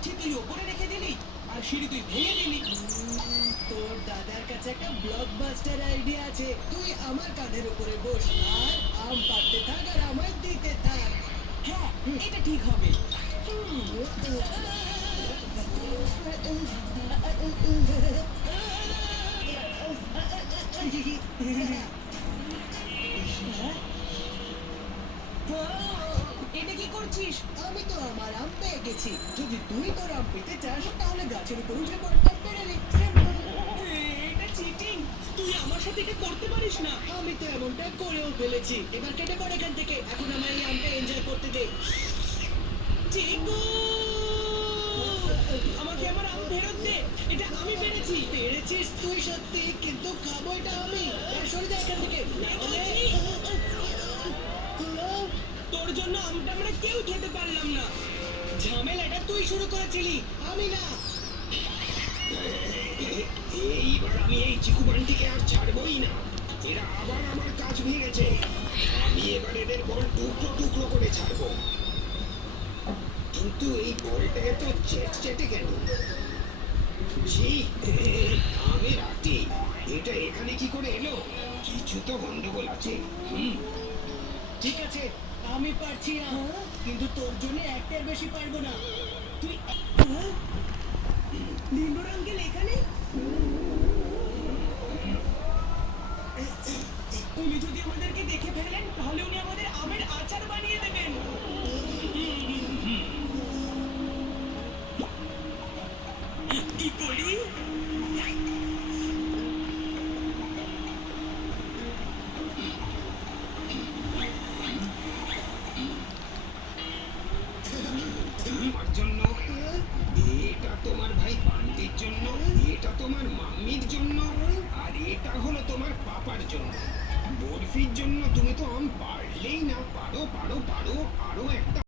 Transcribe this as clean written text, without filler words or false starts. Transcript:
লাঠি তুই ওপরে রেখে দিলি আর সিঁড়ি তুই ভেঙে দিলি। তোর দাদার কাছে একটা ব্লকবাস্টার আইডিয়া আছে। তুই আমার কাঁধের উপরে বস আর আম পাড়তে থাক আর আমায় দিতে থাক। হ্যাঁ, এটা ঠিক হবে। এটা কি করছিস? আমি তো আমার আম পেয়ে গেছি। যদি তুই তোর আম পেতে চাস তাহলে গাছের উপর উঠে পড় আর পেড়ে নে। এটা চিটিং। তুই আমার সাথে এটা করতে পারিস না। আমি তো এমনটা করেও ফেলেছি। এবার কেটে পড় এখান থেকে। এখন আমার এই আমটা এনজয় করতে দে। চিকু, আমাকে আমার আম ফেরত দে। এটা আমি পেরেছি। পেরেছিস তুই সত্যি, কিন্তু খাবো এটা আমি। সরে যা এখান থেকে। নাহলে তোর জন্য আমটা আমরা কেউ খেতে পারলাম না। ঝামেলাটা তুই শুরু করেছিলি, আমি না। এইবার আমি এই চিকু বান্টিকে আর ছাড়বই না। এরা আবার আমার কাজ ভেঙেছে। আমি এবার এদের বল টুকরো টুকরো করে ছাড়বো। কিন্তু এই বলটা এত চেটে কেন? ছি, আমি রাখি। এটা এখানে কি করে এলো? কিছু তো গন্ডগোল আছে। ঠিক আছে, আমি পারছি না, কিন্তু তোর জন্য একটার বেশি পারবো না। তুই লিন্ডোর আঙ্কেল এখানে? উনি যদি আমাদেরকে দেখে ফেলেন তাহলে উনি আমাদের আমের আচার বানিয়ে দেবেন। কি করি? আমার জন্য, এটা তোমার ভাই বান্টির জন্য, এটা তোমার মাম্মির জন্য, আর এটা হলো তোমার পাপার জন্য। বরফির জন্য তুমি তো আম পারলেই না। পারো পারো পারো, আরো একটা